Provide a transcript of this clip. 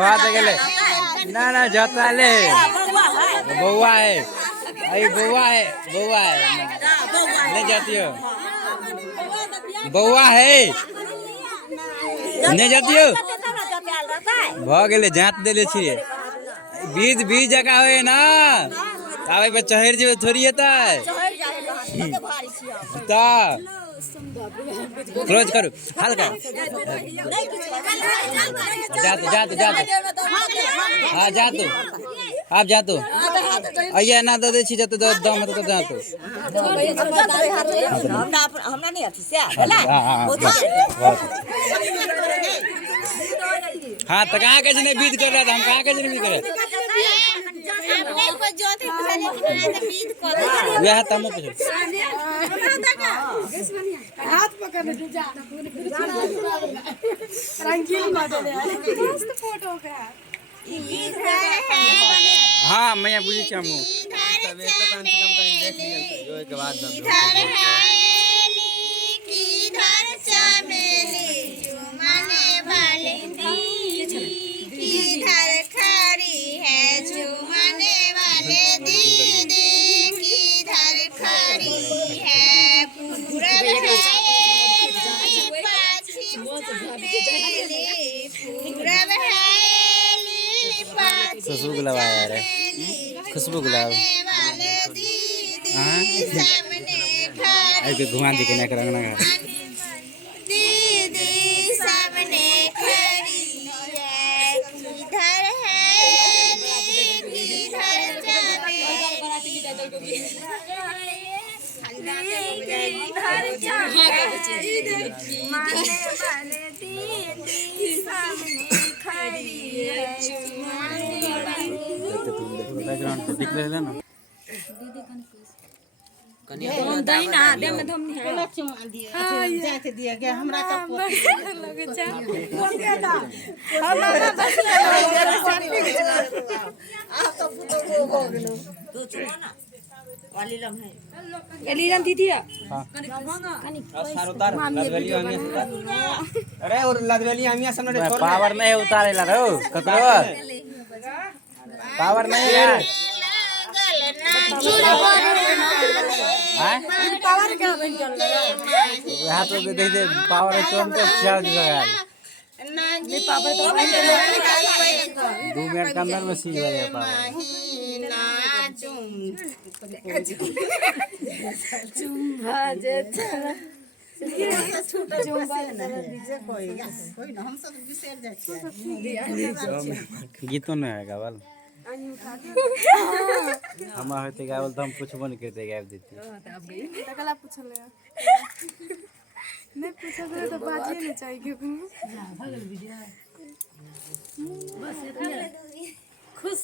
बहुत गेले ना ना जाता ले बउआ है आई बउआ है नहीं जाती हो बउआ है नहीं जाती हो भ गेले जात देले छिए बीज जगह होए ना आवे पे चढ़ जे थोड़ी हेता ता क्लोज करो हल्का जा तो हाँ जा तो आप जा तो आइए ना दे छी जत दम तो जा तो हमरा नहीं अथी से हाँ तो कहाँ के नहीं बीत कर रहा था हम कहाँ के नहीं बीत करे यह तम पूछो हाथ पकड़ जा रंगीन मॉडल है फोटो का हाँ मैं बुझी छी हम तबे तो कम से कम कहीं देख लिया जो एक बात खुशबू गुलाब आया रे खुशबू गुलाब हाँ ऐसे घुमा दी के ना करंगना का बैकग्राउंड पे दिख रहे ना दही ना दे में धम नहीं है जाते दिया गया हमरा का लगे जा बोल गया था आप तो फोटो हो गेलो तो चलो ना वाली लम है ये लीलम दीदी है हां सार उतार लदवेली हमें अरे और लदवेली हमें सामने छोड़ पावर नहीं उतारे ला रो ककरो पावर नहीं है पावर क्या बन चल यहाँ तो देख दे पावर है तुरंत चार्ज लगा नहीं पावर तो 2 मिनट के अंदर में सीख जाएगा पावर चुम्बा जे चला गीतों नहीं है गावल हम होते क्या बोलते हम पूछबो नहीं करते गायब देती तकला पूछले नहीं पूछा तो बात ही नहीं चाहिए खुश